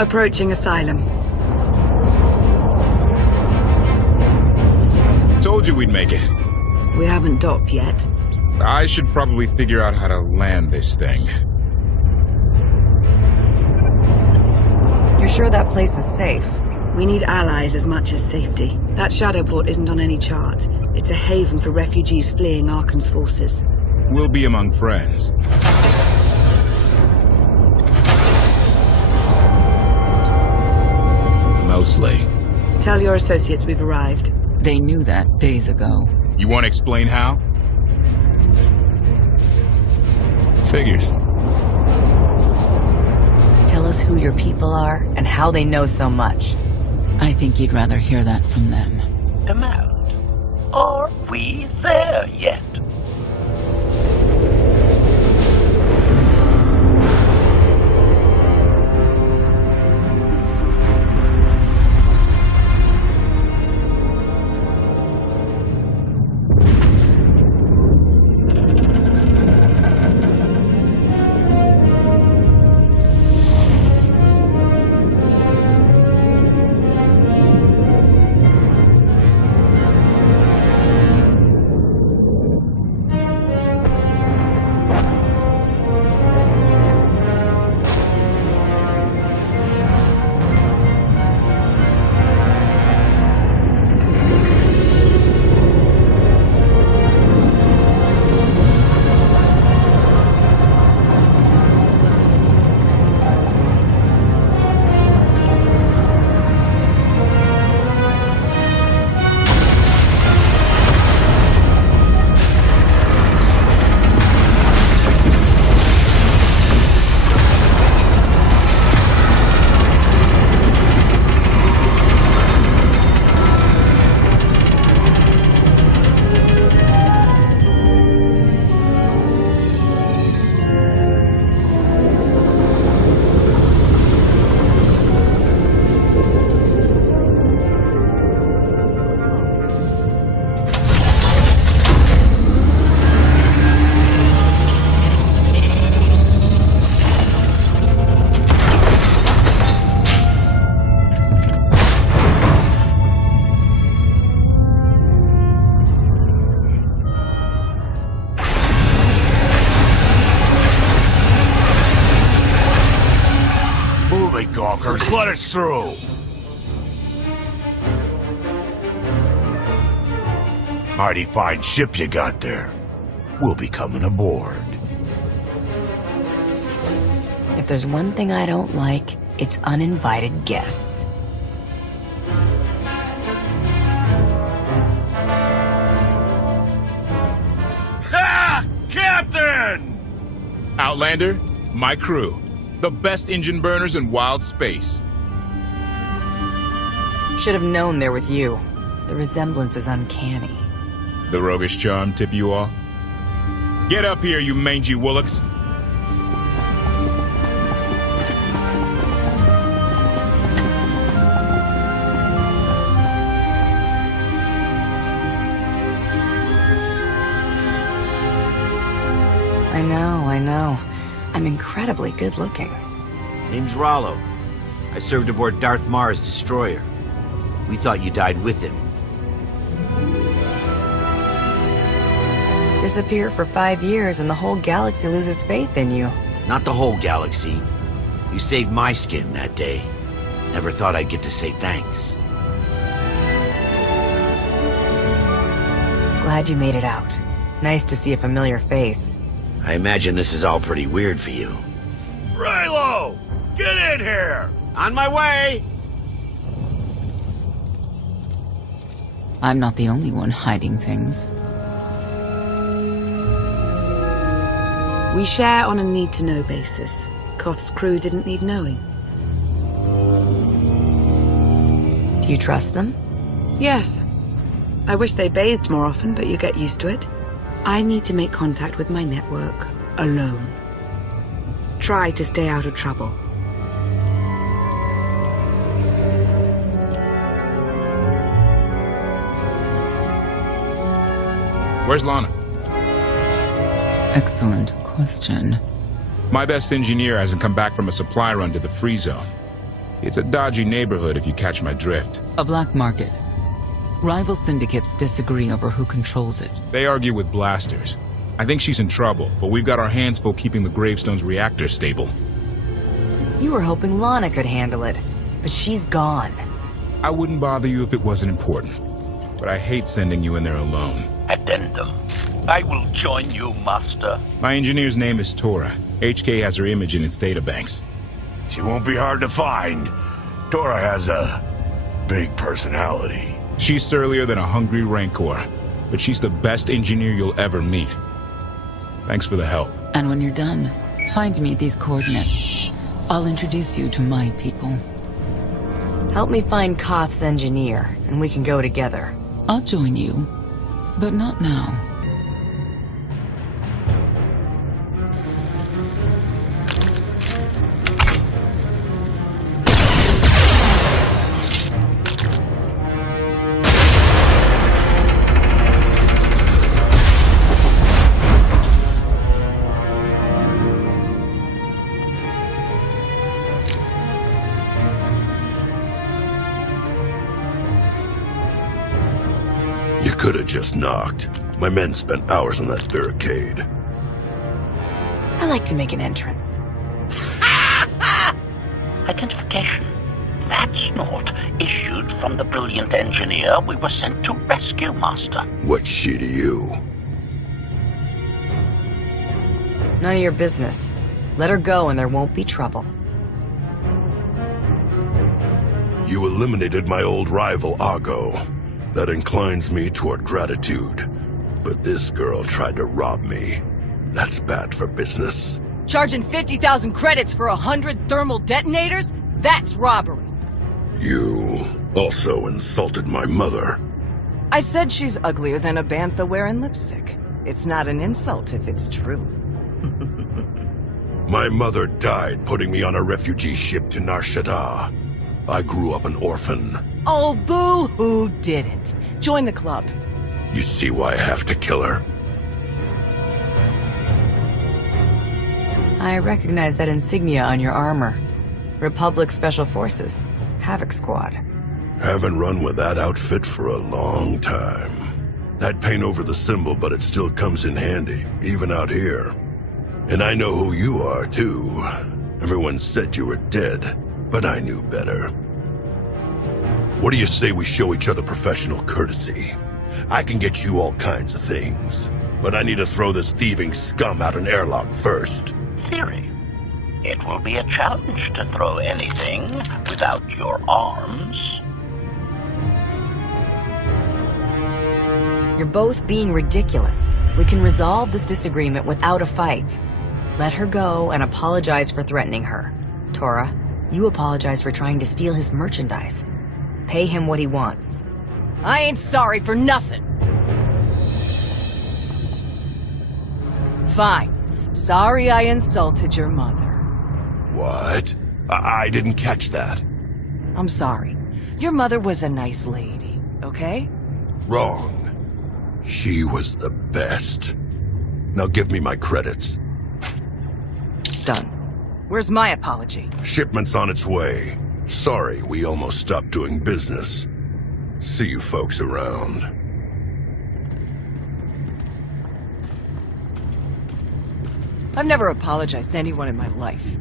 Approaching Asylum. Told you we'd make it. We haven't docked yet. I should probably figure out how to land this thing. You're sure that place is safe? We need allies as much as safety. That shadow port isn't on any chart. It's a haven for refugees fleeing Arkan's forces. We'll be among friends. Mostly. Tell your associates we've arrived. They knew that days ago. You want to explain how? Figures. Tell us who your people are and how they know so much. I think you'd rather hear that from them. Demand. Are we there yet? Gawkers, let us through! Mighty fine ship you got there. We'll be coming aboard. If there's one thing I don't like, it's uninvited guests. Ha! Captain! Outlander, my crew. The best engine burners in wild space. Should have known they're with you. The resemblance is uncanny. The roguish charm tip you off? Get up here, you mangy woolocks. I know. I'm incredibly good looking. Name's Rollo. I served aboard Darth Marr's destroyer. We thought you died with him. Disappear for 5 years and the whole galaxy loses faith in you. Not the whole galaxy. You saved my skin that day. Never thought I'd get to say thanks. Glad you made it out. Nice to see a familiar face. I imagine this is all pretty weird for you. Raylo! Get in here! On my way! I'm not the only one hiding things. We share on a need-to-know basis. Koth's crew didn't need knowing. Do you trust them? Yes. I wish they bathed more often, but you get used to it. I need to make contact with my network, alone. Try to stay out of trouble. Where's Lana? Excellent question. My best engineer hasn't come back from a supply run to the free zone. It's a dodgy neighborhood if you catch my drift. A black market. Rival syndicates disagree over who controls it. They argue with blasters. I think she's in trouble, but we've got our hands full keeping the Gravestone's reactor stable. You were hoping Lana could handle it, but she's gone. I wouldn't bother you if it wasn't important, but I hate sending you in there alone. Addendum. I will join you, Master. My engineer's name is Tora. HK has her image in its databanks. She won't be hard to find. Tora has a big personality. She's surlier than a hungry rancor, but she's the best engineer you'll ever meet. Thanks for the help. And when you're done, find me these coordinates. I'll introduce you to my people. Help me find Koth's engineer, and we can go together. I'll join you, but not now. You could have just knocked. My men spent hours on that barricade. I like to make an entrance. Identification. That's not issued from the brilliant engineer we were sent to rescue, Master. What's she to you? None of your business. Let her go and there won't be trouble. You eliminated my old rival, Argo. That inclines me toward gratitude. But this girl tried to rob me. That's bad for business. Charging 50,000 credits for 100 thermal detonators? That's robbery. You also insulted my mother. I said she's uglier than a bantha wearing lipstick. It's not an insult if it's true. My mother died putting me on a refugee ship to Nar Shaddaa. I grew up an orphan. Oh, boo-hoo didn't. Join the club. You see why I have to kill her? I recognize that insignia on your armor. Republic Special Forces. Havoc Squad. Haven't run with that outfit for a long time. I'd paint over the symbol, but it still comes in handy, even out here. And I know who you are, too. Everyone said you were dead, but I knew better. What do you say we show each other professional courtesy? I can get you all kinds of things, but I need to throw this thieving scum out an airlock first. Theory. It will be a challenge to throw anything without your arms. You're both being ridiculous. We can resolve this disagreement without a fight. Let her go and apologize for threatening her. Tora, you apologize for trying to steal his merchandise. Pay him what he wants. I ain't sorry for nothing. Fine. Sorry I insulted your mother. What? I didn't catch that. I'm sorry. Your mother was a nice lady, okay? Wrong. She was the best. Now give me my credits. Done. Where's my apology? Shipment's on its way. Sorry, we almost stopped doing business. See you folks around. I've never apologized to anyone in my life.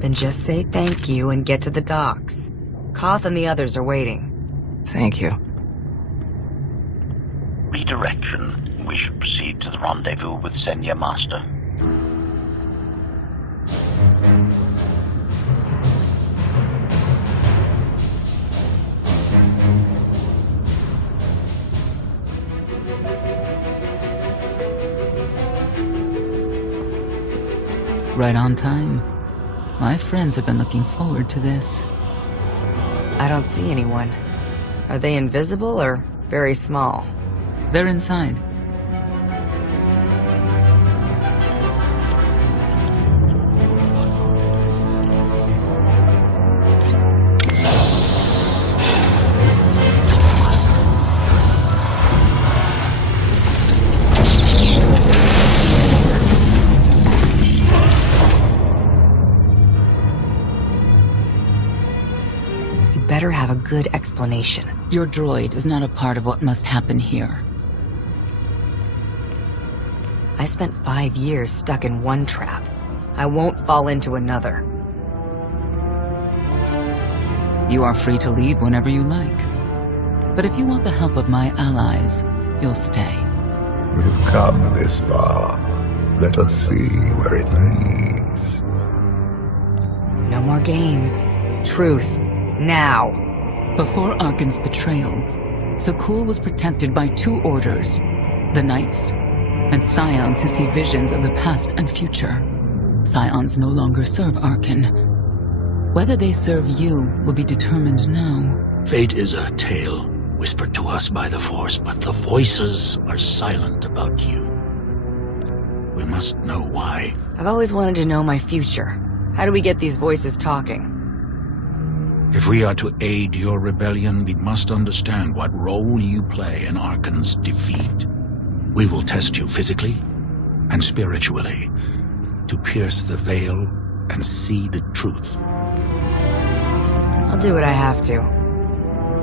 Then just say thank you and get to the docks. Koth and the others are waiting. Thank you. Redirection. We should proceed to the rendezvous with Senya, Master. Right on time. My friends have been looking forward to this. I don't see anyone. Are they invisible or very small? They're inside. better have a good explanation. Your droid is not a part of what must happen here. I spent 5 years stuck in one trap. I won't fall into another. You are free to leave whenever you like. But if you want the help of my allies, you'll stay. We've come this far. Let us see where it leads. No more games. Truth. Now. Before Arkan's betrayal, Sakul was protected by 2 orders. The Knights, and Scions who see visions of the past and future. Scions no longer serve Arkan. Whether they serve you will be determined now. Fate is a tale whispered to us by the Force, but the voices are silent about you. We must know why. I've always wanted to know my future. How do we get these voices talking? If we are to aid your rebellion, we must understand what role you play in Arkan's defeat. We will test you physically and spiritually to pierce the veil and see the truth. I'll do what I have to.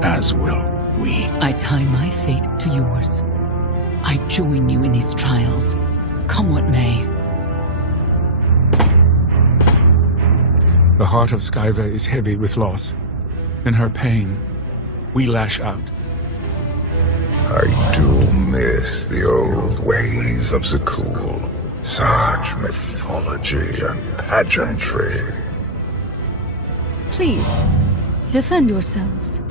As will we. I tie my fate to yours. I join you in these trials, come what may. The heart of Skyva is heavy with loss. In her pain, we lash out. I do miss the old ways of Sakul. Such mythology and pageantry. Please, defend yourselves.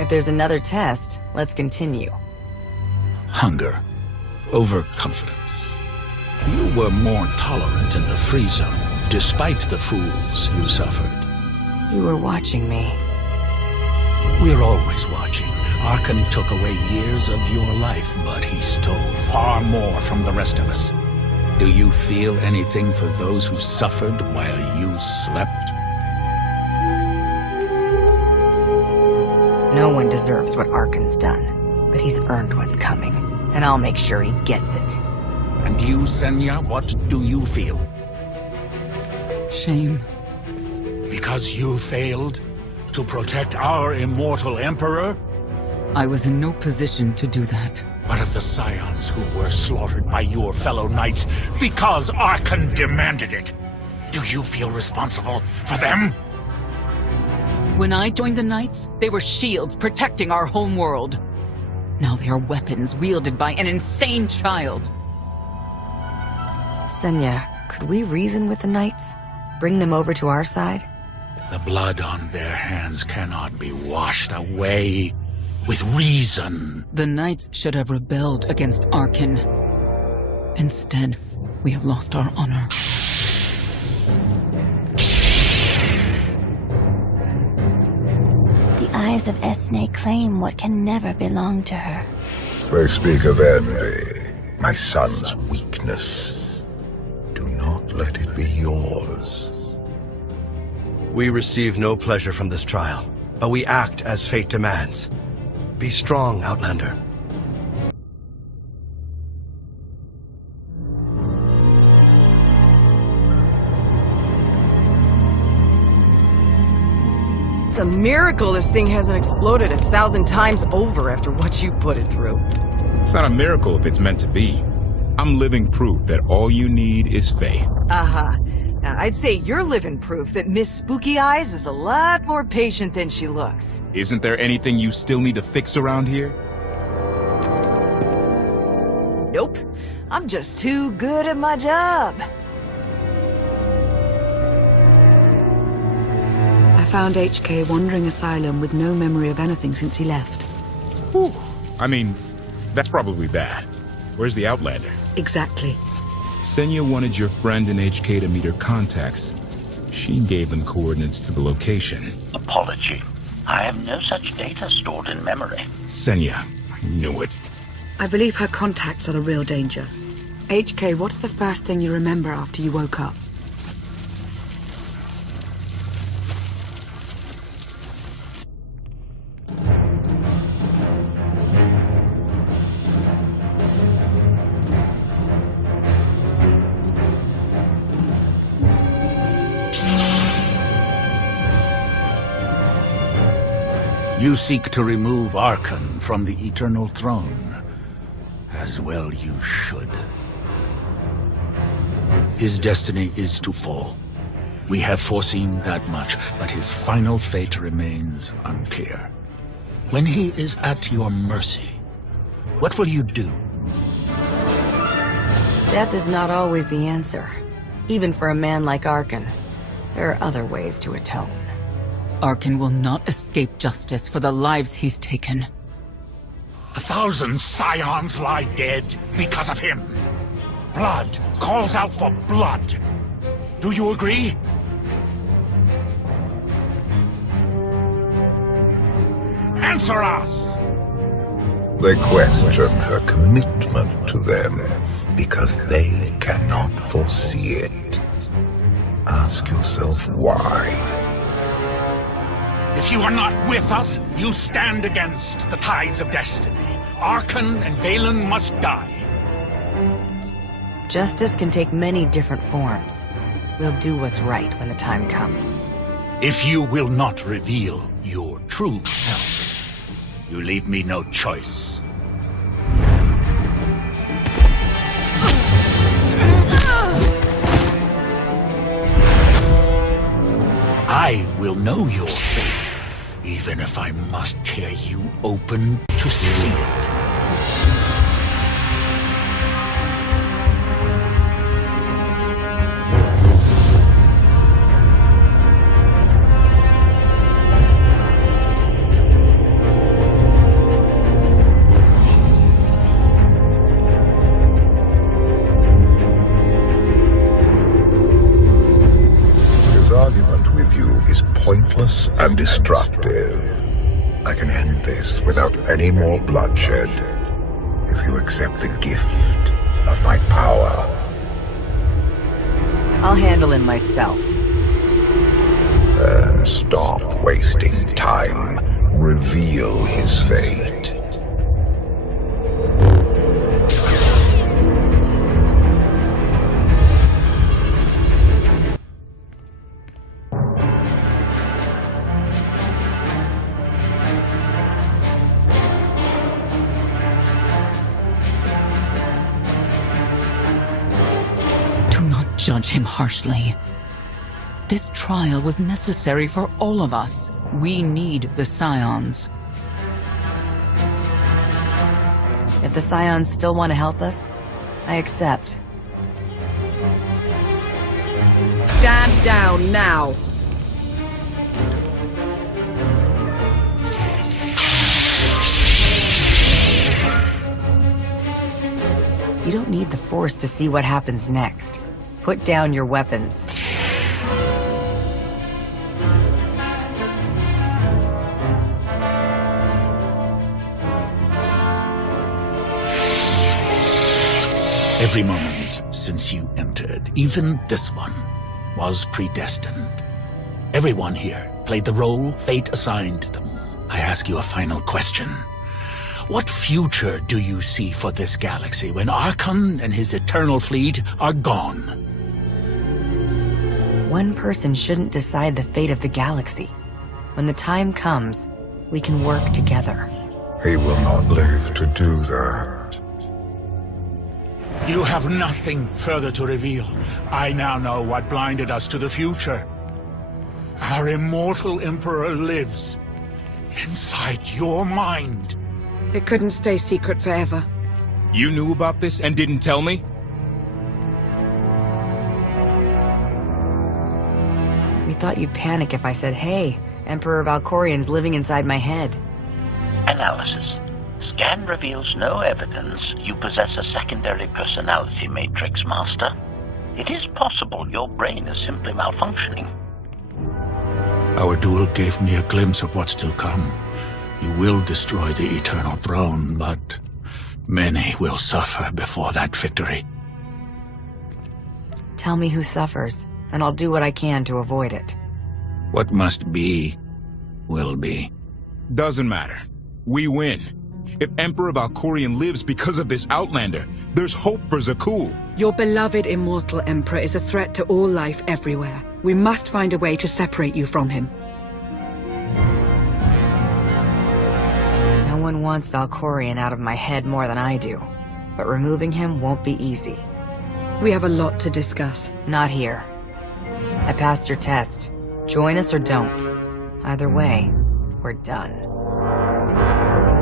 If there's another test, let's continue. Hunger. Overconfidence. You were more tolerant in the free zone, despite the fools you suffered. You were watching me. We're always watching. Arkan took away years of your life, but he stole far more from the rest of us. Do you feel anything for those who suffered while you slept? No one deserves what Arkan's done, but he's earned what's coming, and I'll make sure he gets it. And you, Senya, what do you feel? Shame. Because you failed to protect our immortal Emperor? I was in no position to do that. What of the Scions who were slaughtered by your fellow Knights because Arkan demanded it? Do you feel responsible for them? When I joined the Knights, they were shields protecting our home world. Now they are weapons wielded by an insane child. Senya, could we reason with the Knights? Bring them over to our side? The blood on their hands cannot be washed away with reason. The Knights should have rebelled against Arkan. Instead, we have lost our honor. The eyes of Esne claim what can never belong to her. They speak of envy, my son's weakness. Do not let it be yours. We receive no pleasure from this trial, but we act as fate demands. Be strong, Outlander. It's a miracle this thing hasn't exploded 1,000 times over after what you put it through. It's not a miracle if it's meant to be. I'm living proof that all you need is faith. Now, I'd say you're living proof that Miss Spooky Eyes is a lot more patient than she looks. Isn't there anything you still need to fix around here? Nope. I'm just too good at my job. I found HK wandering Asylum with no memory of anything since he left. Whew. I mean, that's probably bad. Where's the Outlander? Exactly. Senya wanted your friend in HK to meet her contacts. She gave them coordinates to the location. Apology. I have no such data stored in memory. Senya, I knew it. I believe her contacts are the real danger. HK, what's the first thing you remember after you woke up? You seek to remove Archon from the Eternal Throne. As well you should. His destiny is to fall. We have foreseen that much, but his final fate remains unclear. When he is at your mercy, what will you do? Death is not always the answer. Even for a man like Archon, there are other ways to atone. Archon will not escape justice for the lives he's taken. 1,000 scions lie dead because of him. Blood calls out for blood. Do you agree? Answer us! They question her commitment to them because they cannot foresee it. Ask yourself why. If you are not with us, you stand against the tides of destiny. Archon and Valen must die. Justice can take many different forms. We'll do what's right when the time comes. If you will not reveal your true self, you leave me no choice. I will know your fate, even if I must tear you open to see it. Pointless and destructive. I can end this without any more bloodshed if you accept the gift of my power. I'll handle him myself. And stop wasting time. Reveal his fate. Judge him harshly. This trial was necessary for all of us. We need the Scions. If the Scions still want to help us, I accept. Stand down now. You don't need the Force to see what happens next. Put down your weapons. Every moment since you entered, even this one, was predestined. Everyone here played the role fate assigned them. I ask you a final question. What future do you see for this galaxy when Archon and his eternal fleet are gone? One person shouldn't decide the fate of the galaxy. When the time comes, we can work together. He will not live to do that. You have nothing further to reveal. I now know what blinded us to the future. Our immortal Emperor lives inside your mind. It couldn't stay secret forever. You knew about this and didn't tell me? We thought you'd panic if I said, hey, Emperor Valkorian's living inside my head. Analysis. Scan reveals no evidence you possess a secondary personality matrix, Master. It is possible your brain is simply malfunctioning. Our duel gave me a glimpse of what's to come. You will destroy the Eternal Throne, but many will suffer before that victory. Tell me who suffers, and I'll do what I can to avoid it. What must be, will be. Doesn't matter. We win. If Emperor Valkorian lives because of this Outlander, there's hope for Zakul. Your beloved immortal Emperor is a threat to all life everywhere. We must find a way to separate you from him. one wants Valkorion out of my head more than I do, but removing him won't be easy. We have a lot to discuss. Not here. I passed your test. Join us or don't. Either way, we're done.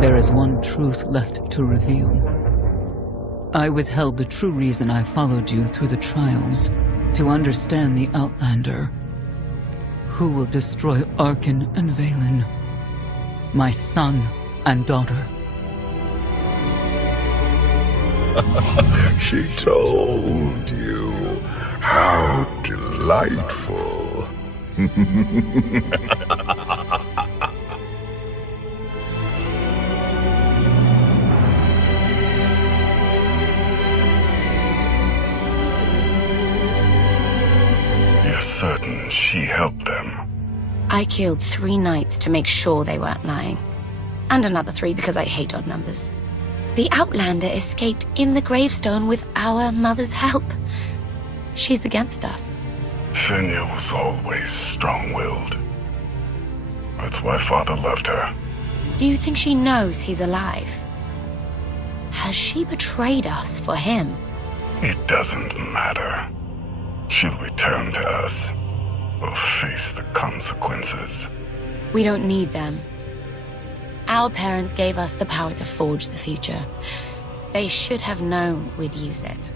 There is one truth left to reveal. I withheld the true reason I followed you through the trials, to understand the Outlander. Who will destroy Arkan and Valen? My son and daughter. She told you. How delightful. You're certain she helped them? I killed 3 knights to make sure they weren't lying. And another 3 because I hate odd numbers. The Outlander escaped in the gravestone with our mother's help. She's against us. Senya was always strong-willed. That's why Father loved her. Do you think she knows he's alive? Has she betrayed us for him? It doesn't matter. She'll return to us. We'll face the consequences. We don't need them. Our parents gave us the power to forge the future. They should have known we'd use it.